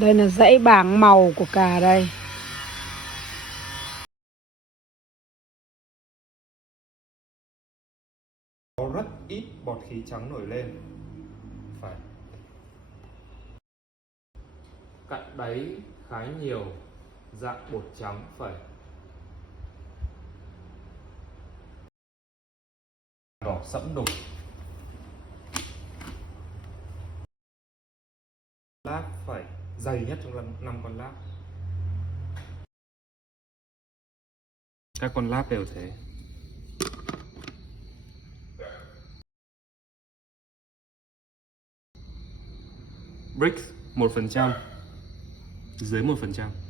Đây là dãy bảng màu của cà đây. Có rất ít bọt khí trắng nổi lên. Phải. Cặn đáy khá nhiều, dạng bột trắng. Phải. Đỏ sẫm đục. Lác phải dày nhất trong 5 con lác. Các con lác đều thế. Bricks 1%, dưới 1%.